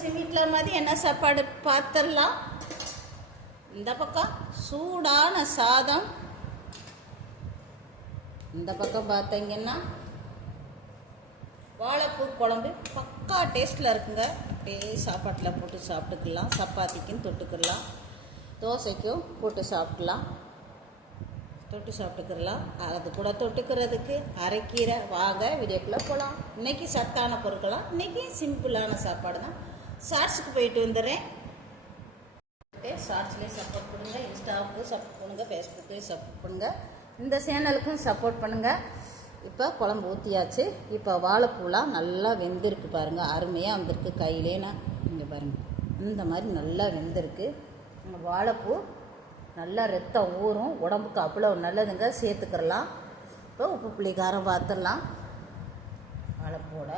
லட்சுமி வீட்டில் மாதிரி என்ன சாப்பாடு பார்த்துடலாம். இந்த பக்கம் சூடான சாதம், இந்த பக்கம் பார்த்தீங்கன்னா வாழைப்பூ குழம்பு பக்கா டேஸ்ட்டில் இருக்குங்க. அப்படியே சாப்பாட்டில் போட்டு சாப்பிட்டுக்கலாம், சப்பாத்திக்கும் தொட்டுக்கலாம், தோசைக்கும் போட்டு சாப்பிட்லாம், தொட்டு சாப்பிட்டுக்கலாம். அது கூட தொட்டுக்கிறதுக்கு அரைக்கீரை. வாங்க வீடியோக்குள்ளே போகலாம். இன்றைக்கி சத்தான பொருட்களாம், இன்றைக்கி சிம்பிளான சாப்பாடு தான். ஷார்ட்ஸுக்கு போயிட்டு வந்துடுறேன். ஷார்ட்ஸ்லேயே சப்போர்ட் பண்ணுங்கள், இன்ஸ்டாவுக்கு சப்போர்ட் பண்ணுங்கள், ஃபேஸ்புக்கு சப்போர்ட் பண்ணுங்கள், இந்த சேனலுக்கும் சப்போர்ட் பண்ணுங்கள். இப்போ குழம்பு ஊற்றியாச்சு. இப்போ வாழைப்பூலாம் நல்லா வெந்திருக்கு பாருங்கள், அருமையாக வந்திருக்கு. கையிலே நான் இங்கே பாருங்கள், இந்த மாதிரி நல்லா வெந்திருக்கு. வாழைப்பூ நல்லா ரத்தம் ஊறும், உடம்புக்கு அவ்வளோ நல்லதுங்க. சேர்த்துக்கிறலாம். இப்போ உப்பு புளி காரம் பார்த்துடலாம். வாழைப்பூட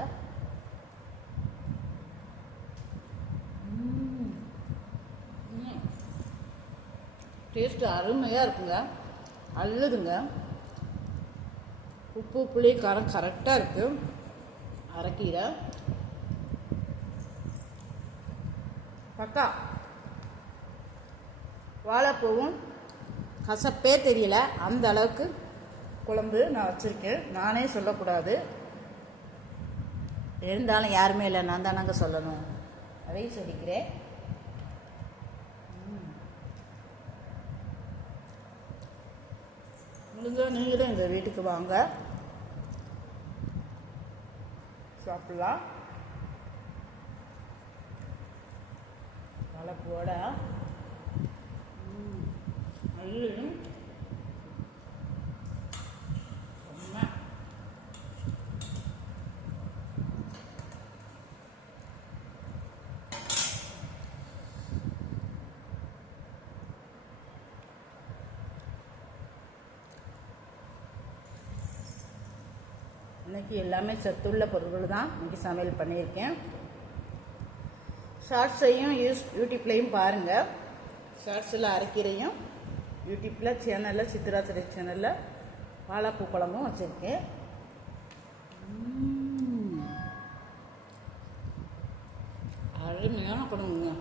டேஸ்ட்டு அருமையாக இருக்குங்க, அல்லுதுங்க. உப்பு புளி காரம் கரெக்டாக இருக்குது. அரைக்கீரை பக்கா. வாழைப்பூவும் கசப்பே தெரியல, அந்த அளவுக்கு குழம்பு நான் வச்சுருக்கேன். நானே சொல்லக்கூடாது, இருந்தாலும் யாருமே இல்லை, நான் தானங்க சொல்லணும். அதையும் சொல்லிக்கிறேன். முடிஞ்ச நீங்களும் எங்கள் வீட்டுக்கு வாங்க, சாப்பிடலாம். வாழைப்பூவோட இன்னைக்கு எல்லாமே சத்துள்ள பொருட்கள் தான் இன்னைக்கு சமையல் பண்ணியிருக்கேன். ஷார்ட்ஸையும் யூடியூப்லேயும் பாருங்கள். ஷார்ட்ஸில் அரைக்கீரையும், யூடியூப்பில் சேனலில் சித்ராச்சரி சேனலில் வாழைப்பூ குழம்பும் வச்சுருக்கேன். அருமையான குழம்புங்க,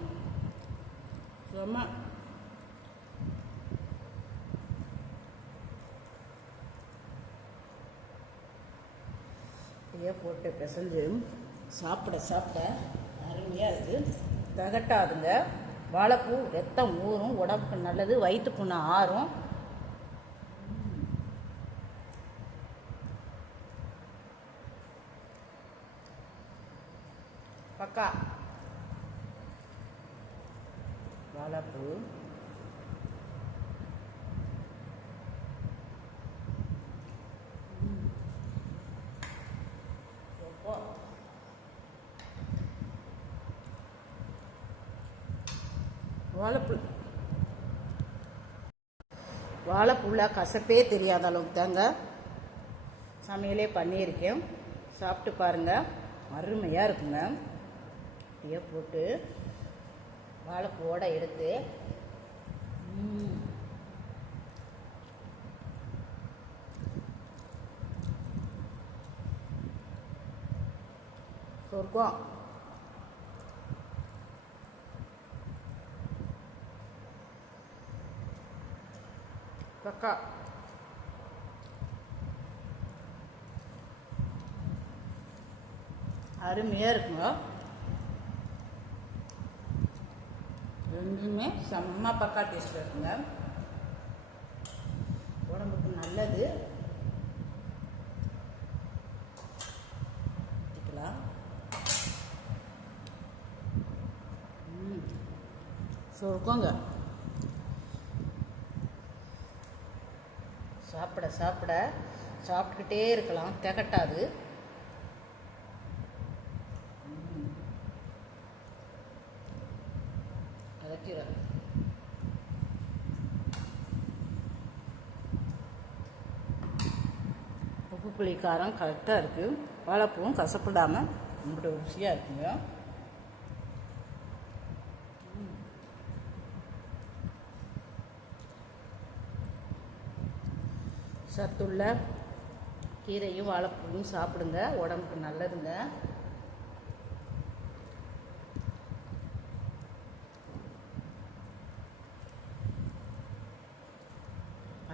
செம்ம. அப்படியே போட்டு பிசைஞ்சு சாப்பிட சாப்பிட அருமையாக இருக்குது, தகட்டாதுங்க. வாழைப்பூ ரத்தம் ஊறும், உடம்புக்கு நல்லது, வயிற்று புண்ணு ஆறும். பக்கா வாழைப்பூ வாழைப்பூல கசப்பே தெரியாத அளவுக்கு தாங்க சமையலே பண்ணியிருக்கேன். சாப்பிட்டு பாருங்கள், அருமையாக இருக்குங்க. அப்படியே போட்டு வாழைப்பூவோட எடுத்து சொர்க்கம். பக்கா அருமையாக இருக்குங்க. ரெண்டுமே செம்ம பக்கா டேஸ்ட் இருக்குங்க, உடம்புக்கு நல்லது. சொர்க்கங்க. சாப்பிட சாப்பிட சாப்பிட்டுக்கிட்டே இருக்கலாம், திகட்டாது. அரைக்கீரை உப்பு புளி காரம் கரெக்டாக இருக்குது. வாழைப்பூவும் கசப்பிடாமல் ரொம்ப ருசியாக இருக்குங்க. சத்துள்ள கீரையும் வாழைப்பூவும் சாப்பிடுங்க, உடம்புக்கு நல்லதுங்க.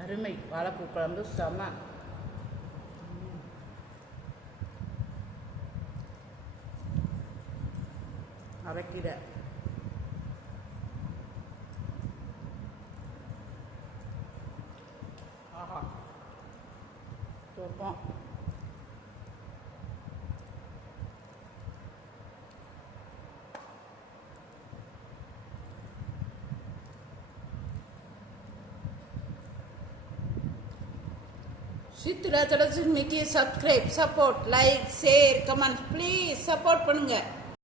அருமை வாழைப்பூ குழம்பு செம. அரைக்கீரை ஆஹா சூப்பர். சித்ரா சடசுமிக்கு subscribe, support, like, share, comment please support பண்ணுங்க.